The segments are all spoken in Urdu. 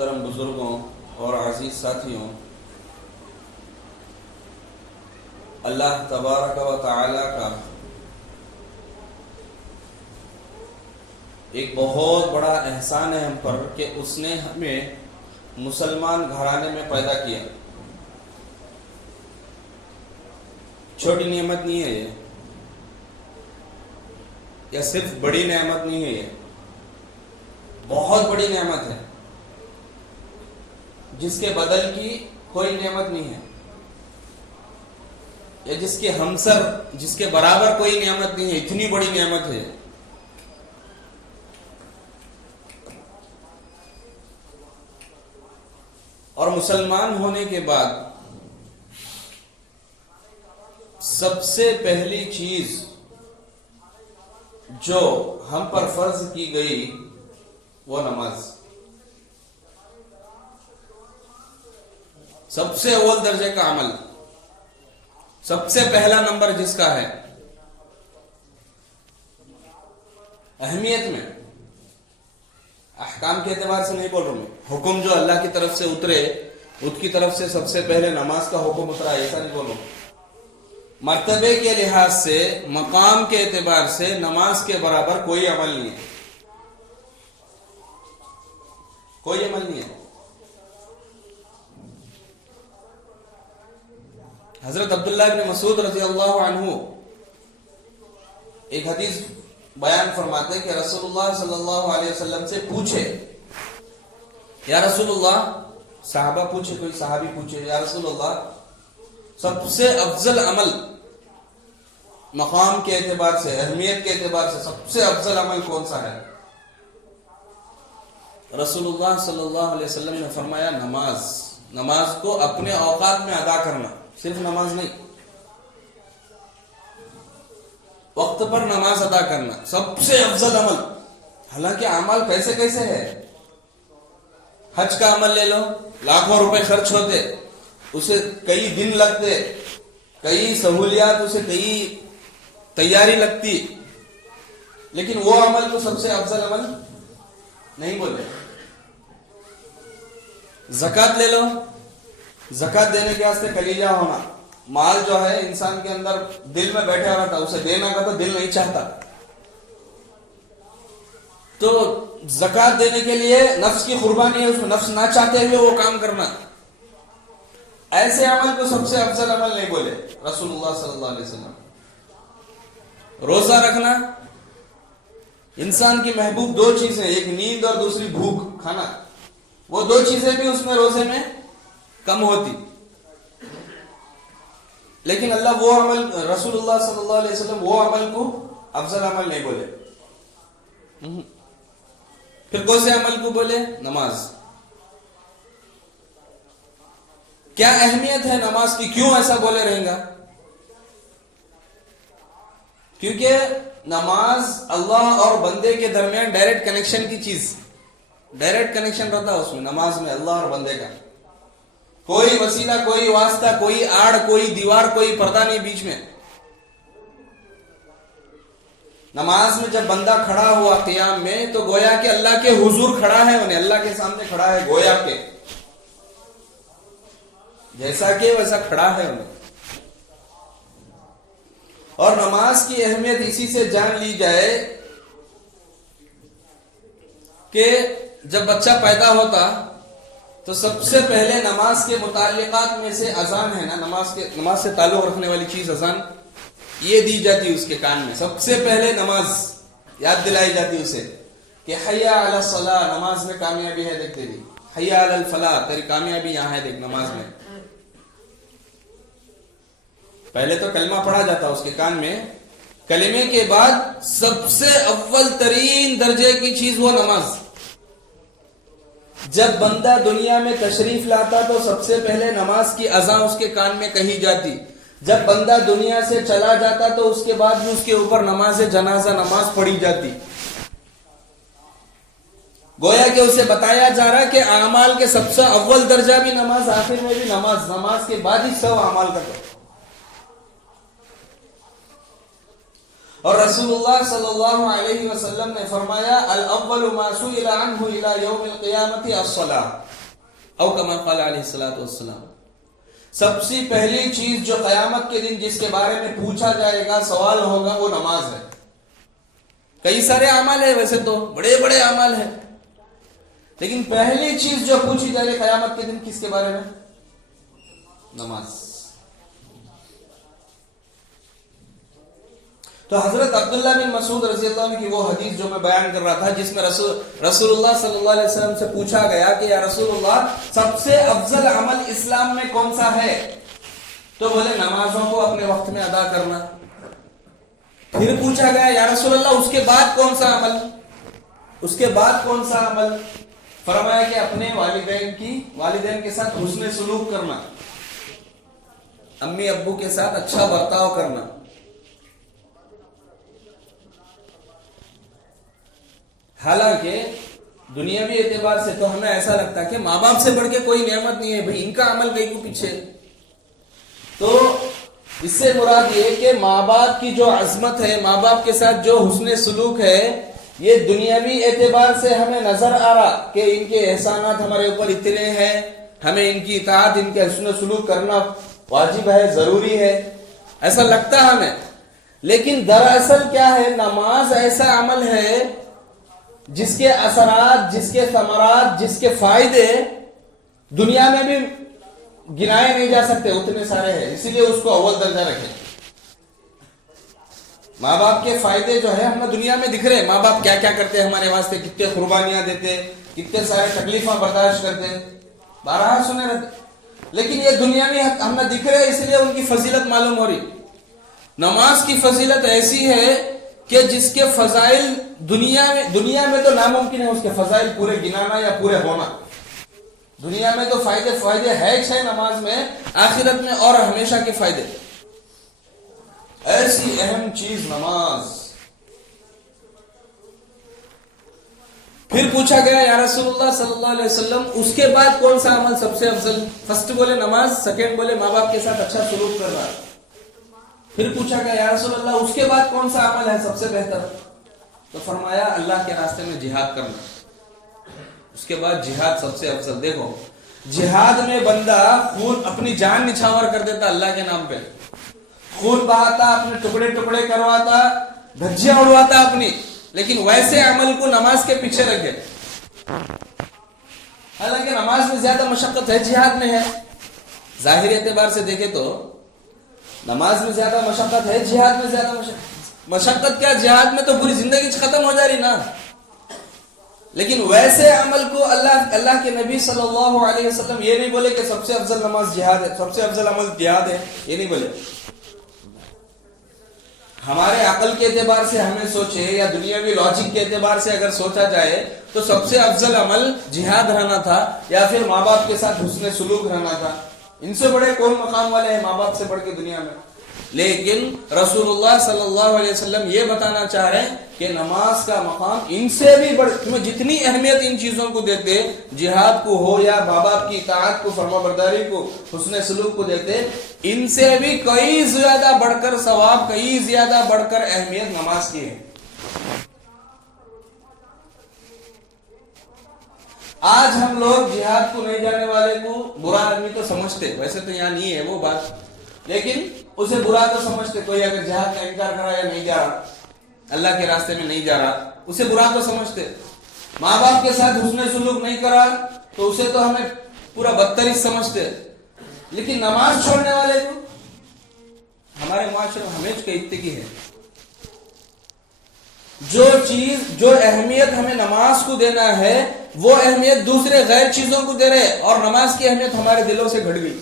محترم بزرگوں اور عزیز ساتھیوں، اللہ تبارک و تعالی کا ایک بہت بڑا احسان ہے ہم پر کہ اس نے ہمیں مسلمان گھرانے میں پیدا کیا۔ چھوٹی نعمت نہیں ہے یہ، یا صرف بڑی نعمت نہیں ہے، یہ بہت بڑی نعمت ہے جس کے بدل کی کوئی نعمت نہیں ہے، یا جس کے ہمسر جس کے برابر کوئی نعمت نہیں ہے۔ اتنی بڑی نعمت ہے۔ اور مسلمان ہونے کے بعد سب سے پہلی چیز جو ہم پر فرض کی گئی وہ نماز، سب سے اول درجے کا عمل، سب سے پہلا نمبر جس کا ہے اہمیت میں، احکام کے اعتبار سے نہیں بول رہا میں، حکم جو اللہ کی طرف سے اترے اس کی طرف سے سب سے پہلے نماز کا حکم اترا، ایسا نہیں بولوں۔ مرتبے کے لحاظ سے، مقام کے اعتبار سے نماز کے برابر کوئی عمل نہیں ہے، کوئی عمل نہیں ہے۔ حضرت عبداللہ بن مسعود رضی اللہ عنہ ایک حدیث بیان فرماتے ہیں کہ رسول اللہ صلی اللہ علیہ وسلم سے پوچھے، یا رسول اللہ، صحابہ پوچھے، کوئی صحابی پوچھے، یا رسول اللہ سب سے افضل عمل مقام کے اعتبار سے، اہمیت کے اعتبار سے سب سے افضل عمل کون سا ہے؟ رسول اللہ صلی اللہ علیہ وسلم نے فرمایا نماز، نماز کو اپنے اوقات میں ادا کرنا، صرف نماز نہیں، وقت پر نماز ادا کرنا سب سے افضل عمل۔ حالانکہ اعمال کیسے کیسے ہے، حج کا عمل لے لو، لاکھوں روپے خرچ ہوتے، اسے کئی دن لگتے، کئی سہولیات، اسے کئی تیاری لگتی، لیکن وہ عمل تو سب سے افضل عمل نہیں بولے۔ زکوٰۃ لے لو، زکوٰۃ دینے کے واسطے کلیجہ ہونا، مال جو ہے انسان کے اندر دل میں بیٹھا رہتا، اسے دینا کا تو دل نہیں چاہتا، تو زکوٰۃ دینے کے لیے نفس کی قربانی ہے، اس میں نفس نہ چاہتے ہوئے وہ کام کرنا، ایسے عمل کو سب سے افضل عمل نہیں بولے رسول اللہ صلی اللہ علیہ وسلم۔ روزہ رکھنا، انسان کی محبوب دو چیزیں، ایک نیند اور دوسری بھوک، کھانا، وہ دو چیزیں بھی اس میں روزے میں کم ہوتی، لیکن اللہ وہ عمل، رسول اللہ صلی اللہ علیہ وسلم وہ عمل کو افضل عمل نہیں بولے۔ پھر کون سے عمل کو بولے؟ نماز۔ کیا اہمیت ہے نماز کی؟ کیوں ایسا بولے رہیں گا؟ کیونکہ نماز اللہ اور بندے کے درمیان ڈائریکٹ کنیکشن کی چیز، ڈائریکٹ کنیکشن رہتا ہے اس میں، نماز میں اللہ اور بندے کا، کوئی وسیلہ، کوئی واسطہ، کوئی آڑ، کوئی دیوار، کوئی پردہ نہیں بیچ میں۔ نماز میں جب بندہ کھڑا ہوا قیام میں تو گویا کہ اللہ کے حضور کھڑا ہے، انہیں اللہ کے سامنے کھڑا ہے، گویا کہ جیسا کہ ویسا کھڑا ہے انہیں۔ اور نماز کی اہمیت اسی سے جان لی جائے کہ جب بچہ پیدا ہوتا تو سب سے پہلے نماز کے متعلقات میں سے اذان ہے نا، نماز سے تعلق رکھنے والی چیز اذان، یہ دی جاتی اس کے کان میں، سب سے پہلے نماز یاد دلائی جاتی اسے کہ حی علی الصلاۃ، نماز میں کامیابی ہے، دیکھ تیری، حی علی الفلاح، تیری کامیابی یہاں ہے، دیکھ نماز میں۔ پہلے تو کلمہ پڑھا جاتا اس کے کان میں، کلمے کے بعد سب سے اول ترین درجے کی چیز وہ نماز۔ جب بندہ دنیا میں تشریف لاتا تو سب سے پہلے نماز کی اذان اس کے کان میں کہی جاتی، جب بندہ دنیا سے چلا جاتا تو اس کے بعد بھی اس کے اوپر نماز جنازہ، نماز پڑھی جاتی۔ گویا کہ اسے بتایا جا رہا ہے کہ اعمال کے سب سے اول درجہ بھی نماز، آخر میں بھی نماز، نماز کے بعد ہی سب اعمال کا کرو۔ اور رسول اللہ صلی اللہ علیہ وسلم نے فرمایا الاول ما سئل عنہ الى یوم القیامت الصلاۃ، او کما قال علیہ الصلوۃ والسلام. سب سے پہلی چیز جو قیامت کے دن جس کے بارے میں پوچھا جائے گا، سوال ہوگا، وہ نماز ہے. کئی سارے اعمال ہیں، ویسے تو بڑے بڑے اعمال ہیں، لیکن پہلی چیز جو پوچھی جائے گی قیامت کے دن کس کے بارے میں؟ نماز. تو حضرت عبداللہ بن مسعود رضی اللہ عنہ کی وہ حدیث جو میں بیان کر رہا تھا، جس میں رسول اللہ صلی اللہ علیہ وسلم سے پوچھا گیا کہ یا رسول اللہ سب سے افضل عمل اسلام میں کون سا ہے؟ تو بولے نمازوں کو اپنے وقت میں ادا کرنا. پھر پوچھا گیا یا رسول اللہ اس کے بعد کون سا عمل؟ اس کے بعد کون سا عمل؟ فرمایا کہ اپنے والدین کے ساتھ حسن سلوک کرنا، امی ابو کے ساتھ اچھا برتاؤ کرنا. حالانکہ دنیاوی اعتبار سے تو ہمیں ایسا لگتا ہے کہ ماں باپ سے بڑھ کے کوئی نعمت نہیں ہے بھائی، ان کا عمل کہیں کو پیچھے. تو اس سے مراد یہ کہ ماں باپ کی جو عظمت ہے، ماں باپ کے ساتھ جو حسن سلوک ہے، یہ دنیاوی اعتبار سے ہمیں نظر آ رہا کہ ان کے احسانات ہمارے اوپر اتنے ہیں، ہمیں ان کی اطاعت، ان کے حسن سلوک کرنا واجب ہے، ضروری ہے، ایسا لگتا ہے ہمیں. لیکن دراصل کیا ہے، نماز ایسا عمل ہے جس کے اثرات، جس کے ثمرات، جس کے فائدے دنیا میں بھی گنائے نہیں جا سکتے، اتنے سارے ہیں. اسی لیے اس کو اول درجہ رکھیں. ماں باپ کے فائدے جو ہے ہمیں دنیا میں دکھ رہے، ماں باپ کیا کیا کرتے ہمارے واسطے، کتنے قربانیاں دیتے، کتنے سارے تکلیفاں برداشت کرتے، بارہا سنے رہتے. لیکن یہ دنیا میں ہمیں دکھ رہے، اس لیے ان کی فضیلت معلوم ہو رہی. نماز کی فضیلت ایسی ہے کہ جس کے فضائل دنیا میں تو ناممکن ہے اس کے فضائل پورے گنانا یا پورے ہونا. دنیا میں تو فائدے ہے نماز میں، آخرت میں اور ہمیشہ کے فائدے. ایسی اہم چیز نماز. پھر پوچھا گیا یا رسول اللہ صلی اللہ علیہ وسلم اس کے بعد کون سا عمل سب سے افضل؟ فرسٹ بولے نماز، سیکنڈ بولے ماں باپ کے ساتھ اچھا سلوک کرنا. پھر پوچھا گیا یا رسول اللہ اس کے بعد کون سا عمل ہے سب سے بہتر؟ تو فرمایا اللہ کے راستے میں جہاد کرنا. اس کے بعد جہاد سب سے افضل. دیکھو جہاد میں بندہ خون، اپنی جان نچھاور کر دیتا اللہ کے نام پہ، خون بہاتا، اپنے ٹکڑے ٹکڑے کرواتا، دھجیاں اڑواتا اپنی، لیکن ویسے عمل کو نماز کے پیچھے رکھے. حالانکہ نماز میں زیادہ مشقت ہے، جہاد میں ہے. ظاہری اعتبار سے دیکھے تو نماز میں زیادہ مشقت ہے، جہاد میں زیادہ مشقت کیا، جہاد میں تو پوری زندگی ختم ہو جا رہی نا. لیکن ویسے عمل کو اللہ کے نبی صلی اللہ علیہ وسلم یہ نہیں بولے کہ سب سے افضل نماز جہاد ہے، سب سے افضل عمل جہاد ہے، یہ نہیں بولے. ہمارے عقل کے اعتبار سے ہمیں سوچے یا دنیاوی لاجک کے اعتبار سے اگر سوچا جائے تو سب سے افضل عمل جہاد رہنا تھا، یا پھر ماں باپ کے ساتھ حسن سلوک رہنا تھا. ان سے بڑے کون مقام والے ہیں ماں باپ سے بڑھ کے دنیا میں؟ لیکن رسول اللہ صلی اللہ علیہ وسلم یہ بتانا چاہ رہے ہیں کہ نماز کا مقام ان سے بھی بڑھ، تمہیں جتنی اہمیت ان چیزوں کو دیتے، جہاد کو ہو یا ماں باپ کی اطاعت کو، فرما برداری کو، حسن سلوک کو دیتے، ان سے بھی کئی زیادہ بڑھ کر ثواب، کئی زیادہ بڑھ کر اہمیت نماز کی ہے. آج ہم لوگ جہاد کو نہیں جانے والے کو برا آدمی تو سمجھتے، ویسے تو یہاں نہیں ہے وہ بات، لیکن اسے برا تو سمجھتے. کوئی اگر جہاد کا انکار کر رہا ہے، نہیں جا رہا، اللہ کے راستے میں نہیں جا رہا، اسے برا تو سمجھتے. ماں باپ کے ساتھ حسن سلوک نہیں کرا تو اسے تو ہمیں پورا بدترین سمجھتے. لیکن نماز چھوڑنے والے کو ہمارے معاشرے میں ہمیشہ کہتے کی ہے. جو اہمیت ہمیں نماز کو دینا ہے وہ اہمیت دوسرے غیر چیزوں کو دے رہے، اور نماز کی اہمیت ہمارے دلوں سے گھٹ گئی.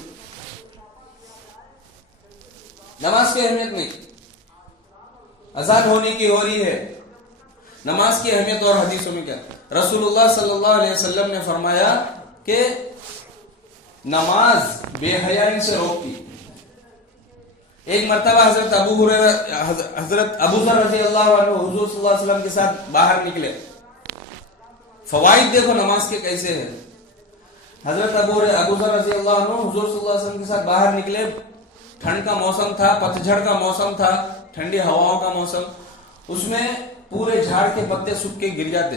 نماز کی اہمیت نہیں، اذان ہونے کی ہو رہی ہے، نماز کی اہمیت اور حدیثوں میں کیا. رسول اللہ صلی اللہ علیہ وسلم نے فرمایا کہ نماز بے حیائی سے روکتی. ایک مرتبہ حضرت ابو ذر رضی اللہ عنہ حضور صلی اللہ علیہ وسلم کے ساتھ باہر نکلے. فوائد دیکھو نماز کے کیسے ہیں. حضرت ابو ذر رضی اللہ عنہ حضور صلی اللہ علیہ وسلم کے ساتھ باہر نکلے. ٹھنڈ کا موسم تھا، پتجھڑ کا موسم تھا، ٹھنڈی ہواؤں کا موسم. اس میں پورے جھاڑ کے پتے سوکھ کے گر جاتے.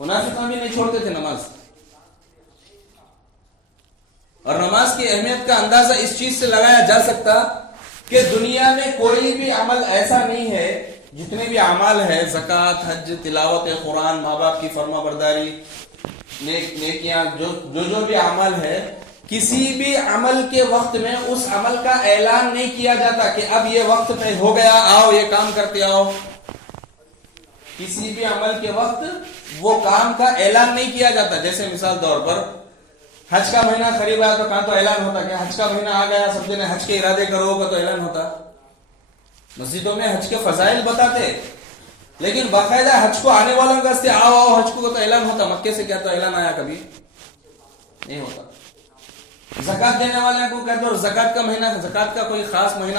منافقان بھی نہیں چھوڑتے تھے نماز. اور نماز کی اہمیت کا اندازہ اس چیز سے لگایا جا سکتا کہ دنیا میں کوئی بھی عمل ایسا نہیں ہے، جتنے بھی اعمال ہے، زکوٰۃ، حج، تلاوت قرآن، ماں باپ کی فرما برداری، نیکیاں، جو بھی عمل ہے، کسی بھی عمل کے وقت میں اس عمل کا اعلان نہیں کیا جاتا کہ اب یہ وقت پہ ہو گیا، آؤ یہ کام کرتے آؤ. کسی بھی عمل کے وقت وہ کام کا اعلان نہیں کیا جاتا. جیسے مثال طور پر حج کا مہینہ قریب آیا تو کہاں تو اعلان ہوتا کہ حج کا مہینہ آ گیا، سب جنے حج کے ارادے کرو کا تو اعلان ہوتا. مسجدوں میں حج کے فضائل بتاتے، لیکن باقاعدہ حج کو آنے والوں کا آؤ آؤ حج کو تو اعلان ہوتا. مکے سے کیا تو اعلان آیا کبھی نہیں ہوتا. زکات دینے والے کو کہتے اور زکات کا مہینہ، زکات کا کوئی خاص مہینہ